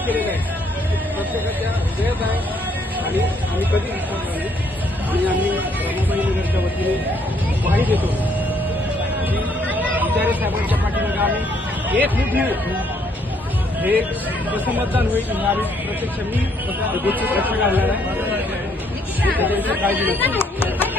मतदान केलेलं आहे प्रत्येकाच्या हृदयात आहे आणि आम्ही कधी विश्वास नाही आणि आम्ही रमाबाई नगरच्या वतीने ग्वाही देतो की विचारे साहेबांच्या पाठीमागे आम्ही एक हे कसं मतदान होईल हे आम्ही प्रत्यक्ष मी लक्ष घालणार आहे त्याची काळजी नसते.